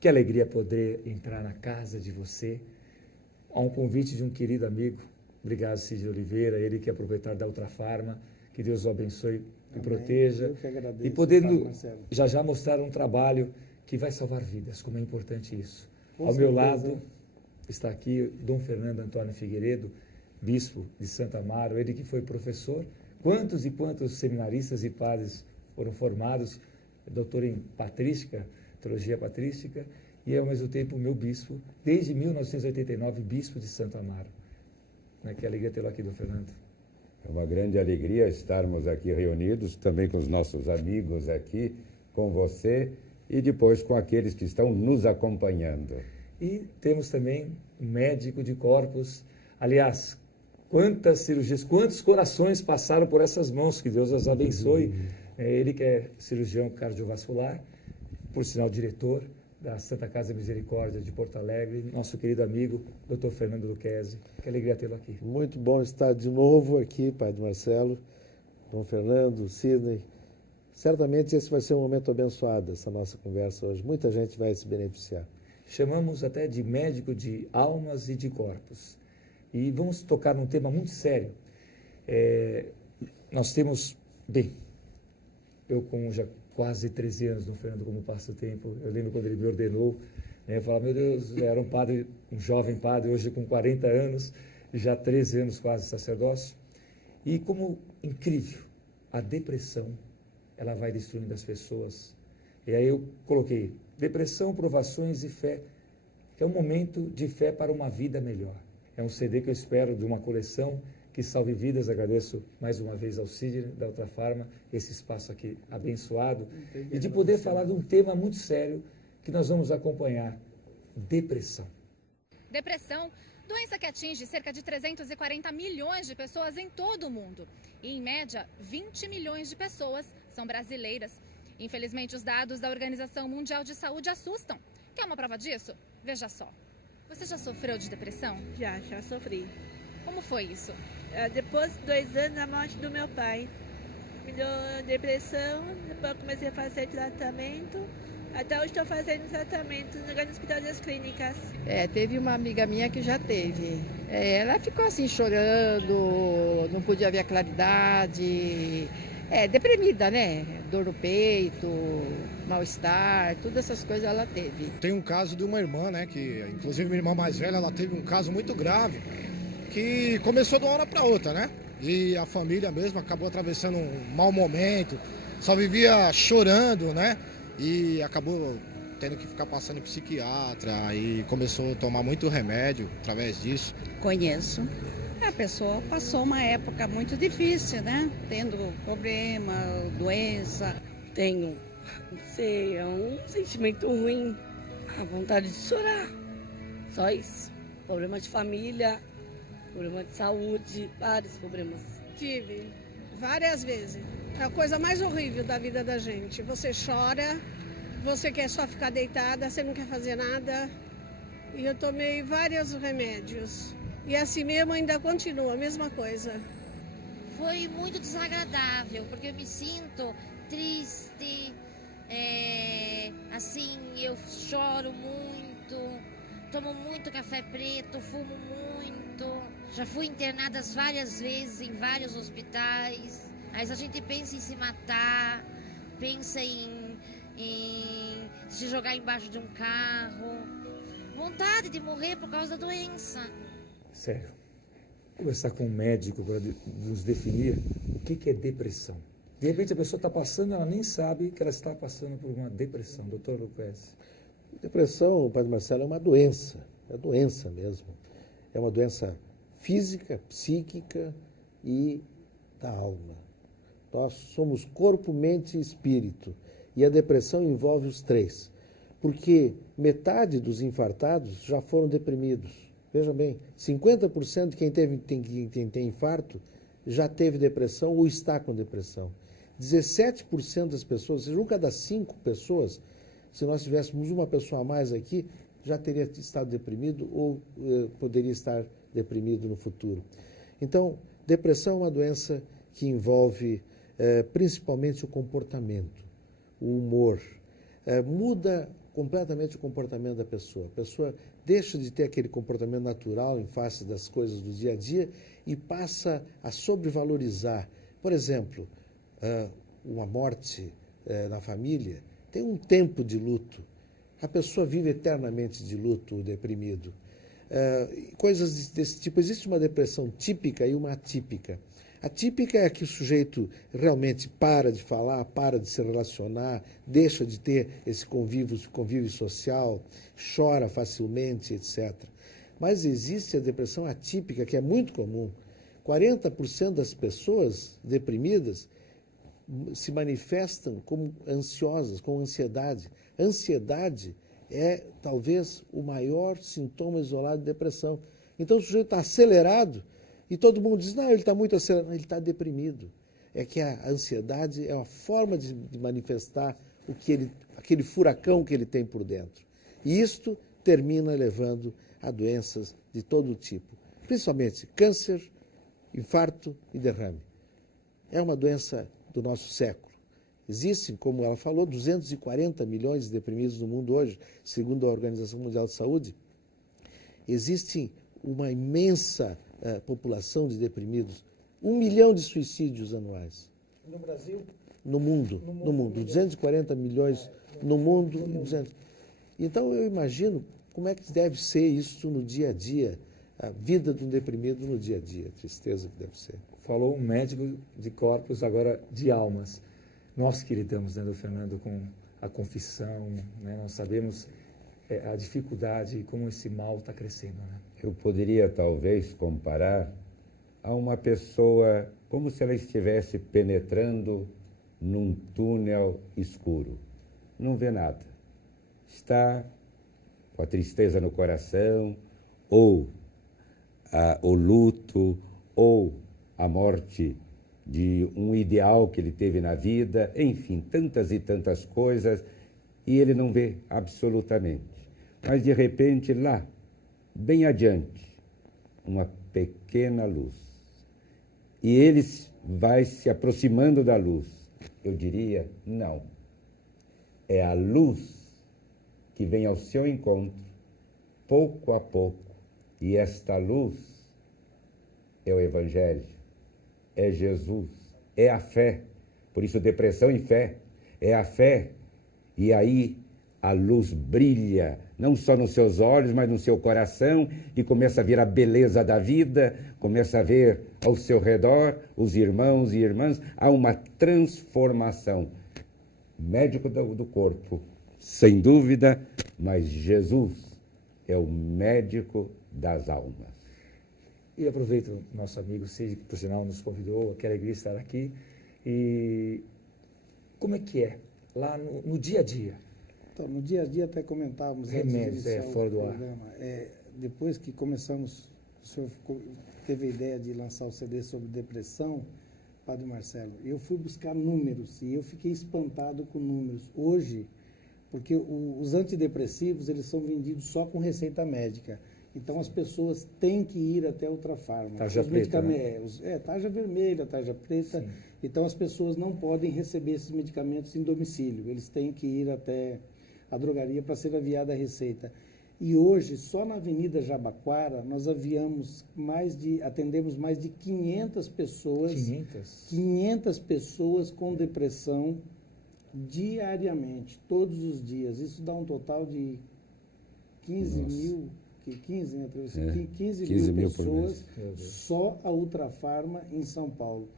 Que alegria poder entrar na casa de você. Há um convite de um querido amigo. Obrigado, Cid Oliveira, ele que é proprietário da Ultrafarma. Que Deus o abençoe e proteja. Eu que agradeço, E podendo Marcelo. já mostrar um trabalho que vai salvar vidas, como é importante isso. Com Ao meu certeza. lado está aqui Dom Fernando Antônio Figueiredo, bispo de Santo Amaro, ele que foi professor. Quantos e quantos seminaristas e padres foram formados, doutor em patrística, teologia patrística, e ao mesmo tempo meu bispo, desde 1989, bispo de Santo Amaro. Que alegria tê-lo aqui, Dom Fernando. É uma grande alegria estarmos aqui reunidos, também com os nossos amigos aqui, com você e depois com aqueles que estão nos acompanhando. E temos também um médico de corpos. Aliás, quantas cirurgias, quantos corações passaram por essas mãos, que Deus as abençoe. Ele que é cirurgião cardiovascular, por sinal diretor da Santa Casa Misericórdia de Porto Alegre, nosso querido amigo, Dr. Fernando Lucchesi. Que alegria tê-lo aqui. Muito bom estar de novo aqui, Padre Marcelo, Dom Fernando, Sidney. Certamente esse vai ser um momento abençoado, essa nossa conversa hoje. Muita gente vai se beneficiar. Chamamos até de médico de almas e de corpos. E vamos tocar num tema muito sério. Nós temos, bem, eu com já quase 13 anos, Dom Fernando, como passa o tempo, eu lembro quando ele me ordenou, eu falava, meu Deus, eu era um padre, um jovem padre, hoje com 40 anos, já 13 anos quase sacerdócio. E como incrível, a depressão, ela vai destruindo as pessoas. E aí eu coloquei depressão, provações e fé, que é um momento de fé para uma vida melhor. É um CD que eu espero de uma coleção que salve vidas. Agradeço mais uma vez ao Sidney da Ultrafarma, esse espaço aqui abençoado, e de poder falar de um tema muito sério que nós vamos acompanhar, depressão. Depressão, doença que atinge cerca de 340 milhões de pessoas em todo o mundo. E, em média, 20 milhões de pessoas são brasileiras. Infelizmente, os dados da Organização Mundial de Saúde assustam. Quer uma prova disso? Veja só. Você já sofreu de depressão? Já sofri. Como foi isso? Depois de 2 anos da morte do meu pai, me deu depressão, depois eu comecei a fazer tratamento. Até hoje estou fazendo tratamento no Grande Hospital das Clínicas. Teve uma amiga minha que já teve. Ela ficou assim chorando, não podia ver a claridade. Deprimida, né? Dor no peito, mal-estar, todas essas coisas ela teve. Tem um caso de uma irmã, né? Que inclusive minha irmã mais velha, ela teve um caso muito grave que começou de uma hora para outra, né? E a família mesmo acabou atravessando um mau momento, só vivia chorando, né? E acabou tendo que ficar passando em psiquiatra e começou a tomar muito remédio através disso. Conheço. A pessoa passou uma época muito difícil, né? Tendo problema, doença. Tenho, não sei, é um sentimento ruim, a vontade de chorar. Só isso. Problema de família, problema de saúde, vários problemas. Tive várias vezes. É a coisa mais horrível da vida da gente. Você chora, você quer só ficar deitada, você não quer fazer nada. E eu tomei vários remédios. E assim mesmo ainda continua a mesma coisa. Foi muito desagradável, porque eu me sinto triste, assim, eu choro muito, tomo muito café preto, fumo muito. Já fui internada várias vezes em vários hospitais. Mas a gente pensa em se matar, pensa em se jogar embaixo de um carro. Vontade de morrer por causa da doença. Sério. Conversar com um médico para nos definir o que é depressão. De repente a pessoa está passando, ela nem sabe que ela está passando por uma depressão. Doutor Lucchesi. Depressão, Padre Marcelo, é uma doença. É doença mesmo. É uma doença física, psíquica e da alma. Nós somos corpo, mente e espírito. E a depressão envolve os três. Porque metade dos infartados já foram deprimidos. Veja bem, 50% de quem tem infarto já teve depressão ou está com depressão. 17% das pessoas, ou seja, 1 cada 5 pessoas, se nós tivéssemos uma pessoa a mais aqui, já teria estado deprimido ou poderia estar deprimido no futuro. Então, depressão é uma doença que envolve principalmente o comportamento, o humor. Muda completamente o comportamento da pessoa. A pessoa deixa de ter aquele comportamento natural em face das coisas do dia a dia e passa a sobrevalorizar. Por exemplo, uma morte na família tem um tempo de luto. A pessoa vive eternamente de luto, deprimido. Coisas desse tipo. Existe uma depressão típica e uma atípica. A típica é que o sujeito realmente para de falar, para de se relacionar, deixa de ter esse convívio social, chora facilmente, etc. Mas existe a depressão atípica, que é muito comum. 40% das pessoas deprimidas se manifestam como ansiosas, com ansiedade. Ansiedade é talvez o maior sintoma isolado de depressão. Então o sujeito está acelerado e todo mundo diz, não, ele está muito acelerado. Não, ele está deprimido. É que a ansiedade é uma forma de manifestar aquele furacão que ele tem por dentro. E isto termina levando a doenças de todo tipo, principalmente câncer, infarto e derrame. É uma doença do nosso século. Existem, como ela falou, 240 milhões de deprimidos no mundo hoje, segundo a Organização Mundial de Saúde. Existe uma imensa população de deprimidos, 1 milhão de suicídios anuais. No Brasil? No mundo. 240 milhões no mundo. Então, eu imagino como é que deve ser isso no dia a dia, a vida de um deprimido no dia a dia, a tristeza que deve ser. Falou um médico de corpos, agora de almas. Nós que lidamos, né, do Fernando, com a confissão, né, nós sabemos a dificuldade e como esse mal está crescendo. Né? Eu poderia, talvez, comparar a uma pessoa como se ela estivesse penetrando num túnel escuro. Não vê nada. Está com a tristeza no coração, ou o luto, ou a morte de um ideal que ele teve na vida, enfim, tantas e tantas coisas, e ele não vê absolutamente. Mas, de repente, lá, bem adiante, uma pequena luz. E ele vai se aproximando da luz. Eu diria, não. É a luz que vem ao seu encontro, pouco a pouco. E esta luz é o Evangelho, é Jesus, é a fé. Por isso, depressão e fé. É a fé. E aí a luz brilha, não só nos seus olhos, mas no seu coração, e começa a ver a beleza da vida, começa a ver ao seu redor os irmãos e irmãs. Há uma transformação. Médico do corpo, sem dúvida, mas Jesus é o médico das almas. E aproveito o nosso amigo Cid, que por sinal nos convidou, que alegria estar aqui. E como é que é lá no dia a dia? Então, no dia a dia até comentávamos remédios, fora do ar. Depois que começamos, o senhor teve a ideia de lançar o CD sobre depressão, Padre Marcelo, eu fui buscar números e eu fiquei espantado com números. Hoje, porque os antidepressivos, eles são vendidos só com receita médica. Então, as pessoas têm que ir até outra fármaca. Tarja preta, né? Tarja vermelha, tarja preta. Sim. Então, as pessoas não podem receber esses medicamentos em domicílio. Eles têm que ir até a drogaria para ser aviada a receita. E hoje, só na Avenida Jabaquara, nós atendemos mais de 500 pessoas. 500 pessoas com depressão diariamente, todos os dias. Isso dá um total de 15 mil pessoas só a Ultrafarma em São Paulo.